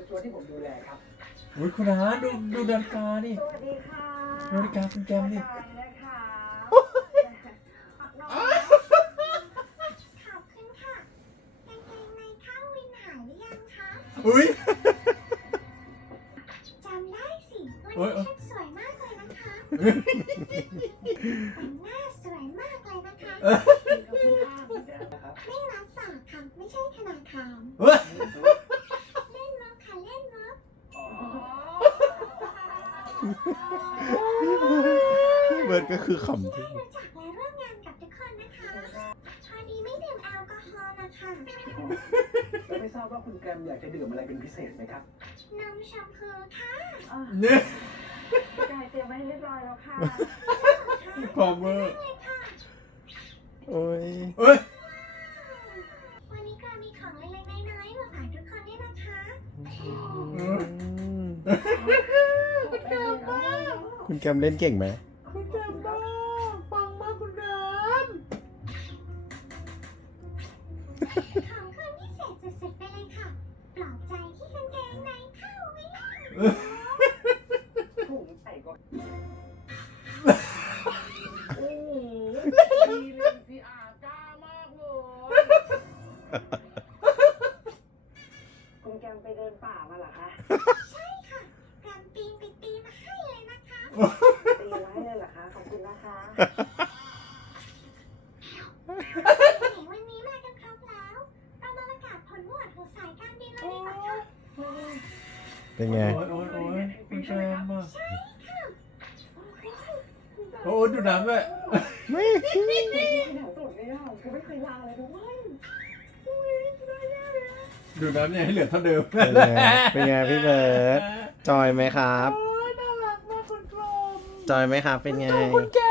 เป็นตัวที่ผมดูแลครับอุ้ยคุณอาดูนาฬิกานี่สวัสดีค่ะนาฬิกาคุณแกมนี่นะคะน้องขอบคุณค่ะกางเกงในข้างวินหายหรือยังคะอุ้ยจำได้สิวันโอ๊ยนี้ชุดสวยมากเลยนะคะแต่งหน้าสวยมากเลยนะคะนะครับไม่รับฝากค่ะไม่ใช่ธนาคารเฮ้ยเล่นมุกค่ะเล่นมุกอ๋อพี่เบิร์ดก็คือขำได้จริงรู้จักและร่วมงานกับทุกคนนะคะพอดีไม่ดื่มแอลกอฮอล์นะคะแล้วไม่ทราบว่าคุณแกรมอยากจะดื่มอะไรเป็นพิเศษไหมครับนมชมพูค่ะเนี่ยจ่ายเตรียมไว้ให้เรียบร้อยแล้วค่ะความเวอร์เลยค่ะโอ้ยเฮ้ยวันนี้ก็มีของเล็กๆน้อยๆมาฝากทุกคนด้วยนะคะคุณแกมเล่นเก่งไหมคุณแกมบ้าปังมากคุณแกมของคนพิเศษสุดๆไปเลยค่ะ ปลอบใจที่กางเกงในเข้าวินถุงใส่ก่อนโอ้โหดีเลยพี่อากล้ามากเลยคุณแกมไปเดินป่ามาเหรอคะใช่ค่ะแกมปีนไปตีมาให้เลยนะคะตีไว้เลยเหรอคะ ขอบคุณนะคะไหนวันนี้มากันครบแล้ว เรามาประกาศผลโหวตของสายการบินแล้วดีกว่าค่ะเป็นไงโอ้ยคุณแกมอ่ะใช่ค่ะโอ้ยดูน้ำด้วยไม่หนังสุดเลยอ่ะคือไม่เคยลาเลยด้วยดูน้ำเนี่ยให้เหลือเท่าเดิมเป็นไงเป็นไงพี่เบิร์ดจอยไหมครับโอ้ยน่ารักมากคุณกลมจอยไหมครับ เป็นไงคุณแก